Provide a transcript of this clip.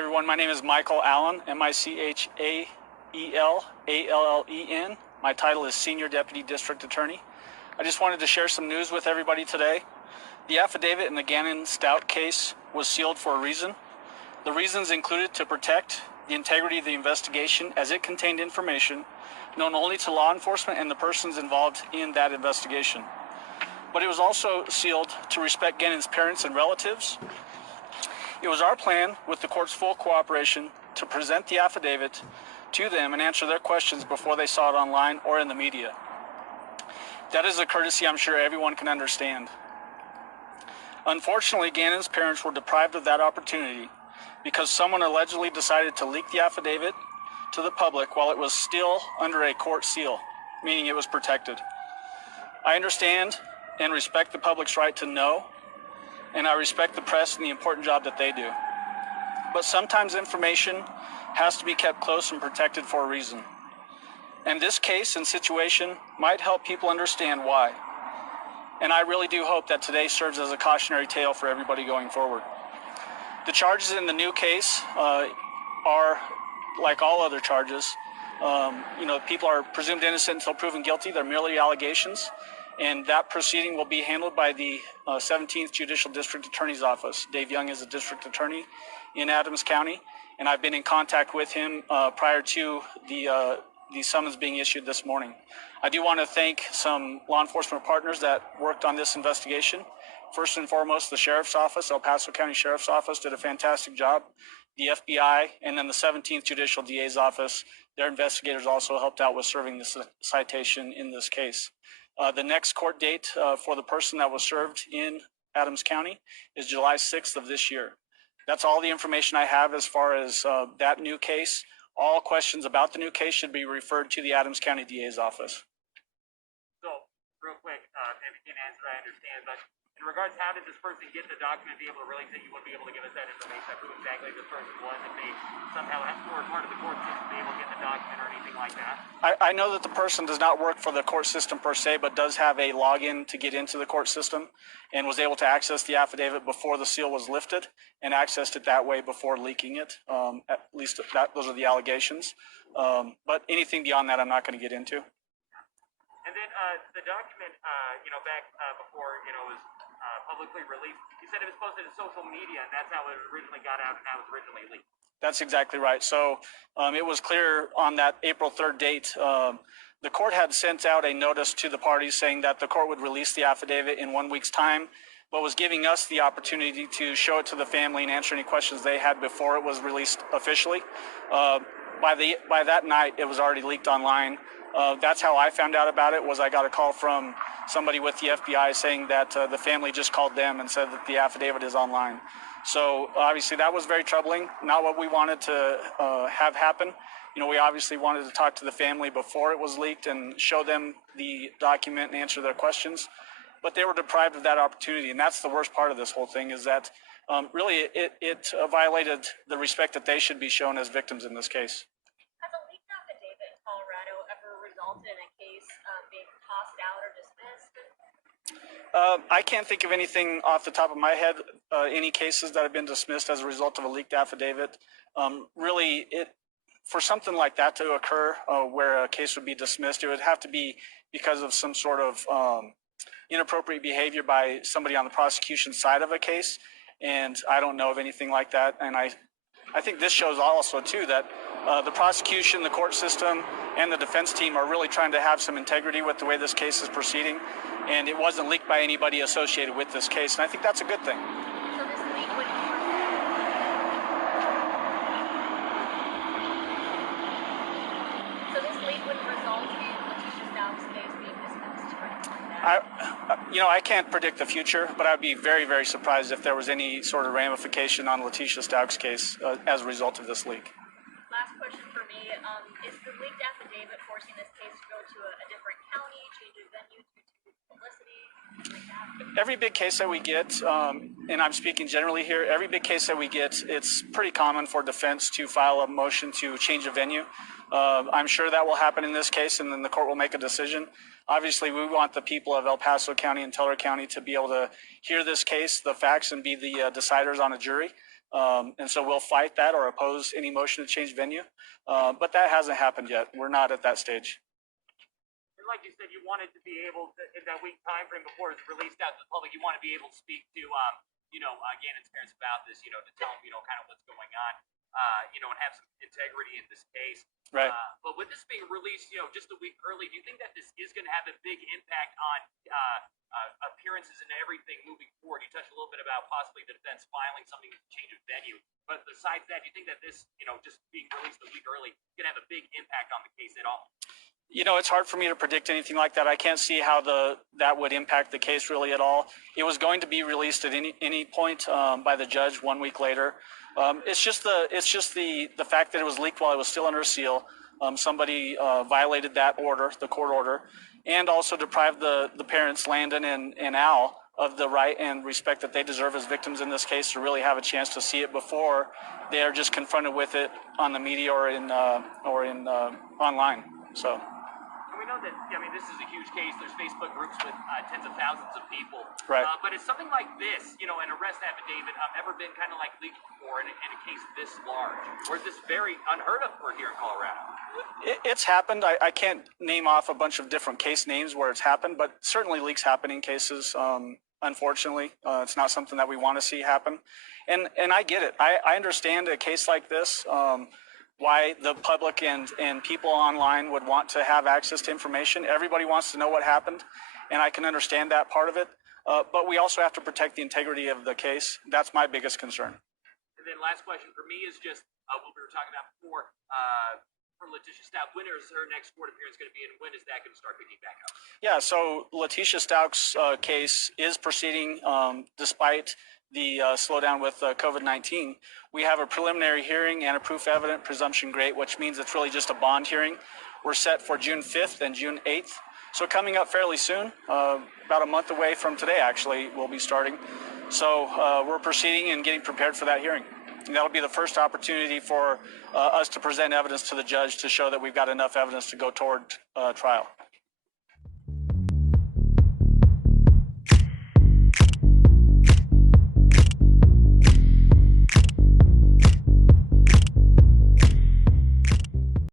everyone. My name is Michael Allen, Michael-Allen. My title is Senior Deputy District Attorney. I just wanted to share some news with everybody today. The affidavit in the Gannon Stauch case was sealed for a reason. The reasons included to protect the integrity of the investigation, as it contained information known only to law enforcement and the persons involved in that investigation. But it was also sealed to respect Gannon's parents and relatives. It was our plan, with the court's full cooperation, to present the affidavit to them and answer their questions before they saw it online or in the media. That is a courtesy I'm sure everyone can understand. Unfortunately, Gannon's parents were deprived of that opportunity because someone allegedly decided to leak the affidavit to the public while it was still under a court seal, meaning it was protected. I understand and respect the public's right to know, and I respect the press and the important job that they do. But sometimes information has to be kept close and protected for a reason. And this case and situation might help people understand why. And I really do hope that today serves as a cautionary tale for everybody going forward. The charges in the new case are like all other charges. People are presumed innocent until proven guilty. They're merely allegations. And that proceeding will be handled by the 17th Judicial District Attorney's Office. Dave Young is a district attorney in Adams County, and I've been in contact with him prior to the summons being issued this morning. I do want to thank some law enforcement partners that worked on this investigation. First and foremost, the Sheriff's Office, El Paso County Sheriff's Office, did a fantastic job. The FBI, and then the 17th Judicial DA's Office, their investigators also helped out with serving the citation in this case. The next court date for the person that was served in Adams County is July 6th of this year. That's all the information I have as far as that new case. All questions about the new case should be referred to the Adams County DA's office. So, real quick, and if you can answer, I understand, but in regards to how did this person get the document, be able to release it, you wouldn't be able to give us that information of who exactly this person was, if they somehow were part of the court system to be able to get the document or anything like that? I know that the person does not work for the court system per se, but does have a login to get into the court system and was able to access the affidavit before the seal was lifted and accessed it that way before leaking it. At least those are the allegations. But anything beyond that, I'm not going to get into. And then the document, back before, was publicly released, you said it was posted to social media, and that's how it originally got out and how it was originally leaked. That's exactly right. So it was clear on that April 3rd date. The court had sent out a notice to the parties saying that the court would release the affidavit in 1 week's time, but was giving us the opportunity to show it to the family and answer any questions they had before it was released officially. By that night, it was already leaked online. That's how I found out about it. Was I got a call from somebody with the FBI saying that the family just called them and said that the affidavit is online. So obviously that was very troubling. Not what we wanted to have happen. We obviously wanted to talk to the family before it was leaked and show them the document and answer their questions. But they were deprived of that opportunity, and that's the worst part of this whole thing, is that really it violated the respect that they should be shown as victims in this case. Has a leaked affidavit in Colorado ever resulted in a case being tossed out or dismissed? I can't think of anything off the top of my head, any cases that have been dismissed as a result of a leaked affidavit. Really, for something like that to occur, where a case would be dismissed, it would have to be because of some sort of inappropriate behavior by somebody on the prosecution side of a case, and I don't know of anything like that. And I think this shows also, too, that the prosecution, the court system, and the defense team are really trying to have some integrity with the way this case is proceeding, and it wasn't leaked by anybody associated with this case, and I think that's a good thing. So this leak would result in Letitia Stauch's case being dismissed or anything like that? I can't predict the future, but I'd be very, very surprised if there was any sort of ramification on Letitia Stauch's case as a result of this leak. Last question for me. Is the leaked affidavit forcing this case to go to a different county, change of venue due to publicity, like that? Every big case that we get, and I'm speaking generally here, every big case that we get, it's pretty common for defense to file a motion to change a venue. I'm sure that will happen in this case, and then the court will make a decision. Obviously, we want the people of El Paso County and Teller County to be able to hear this case, the facts, and be the deciders on a jury. And so we'll fight that or oppose any motion to change venue. But that hasn't happened yet. We're not at that stage. And like you said, you wanted to be able to, in that week time frame before it's released out to the public, you want to be able to speak to, Gannon's parents about this, to tell them, kind of what's going on, and have some integrity in this case. Right. But with this being released, just a week early, do you think that this is going to have a big impact on appearances and everything moving forward? You touched a little bit about possibly the defense filing something to change of venue. But besides that, do you think that this, just being released a week early, can have a big impact on the case at all? It's hard for me to predict anything like that. I can't see how that would impact the case really at all. It was going to be released at any point by the judge 1 week later. It's just the fact that it was leaked while it was still under seal. Somebody violated that order, the court order, and also deprived the parents, Landon and Al, of the right and respect that they deserve as victims in this case to really have a chance to see it before they are just confronted with it on the media or in online. So. We know that, this is a huge case. There's Facebook groups with tens of thousands of people. Right. But is something like this, an arrest affidavit, ever been kind of like leaked before in a case this large? Or is this very unheard of for here in Colorado? It's happened. I can't name off a bunch of different case names where it's happened, but certainly leaks happen in cases. Unfortunately, it's not something that we want to see happen. And I get it. I understand a case like this. Why the public and people online would want to have access to information. Everybody wants to know what happened, and I can understand that part of it. But we also have to protect the integrity of the case. That's my biggest concern. And then last question for me is just what we were talking about before. For Letitia Stauch, when is her next court appearance going to be, and when is that going to start picking back up? Yeah, so Letitia Stauch's case is proceeding despite the slowdown with COVID-19. We have a preliminary hearing and a proof evident presumption great, which means it's really just a bond hearing. We're set for June 5th and June 8th. So coming up fairly soon, about a month away from today, actually, we'll be starting. So we're proceeding and getting prepared for that hearing. And that'll be the first opportunity for us to present evidence to the judge to show that we've got enough evidence to go toward trial.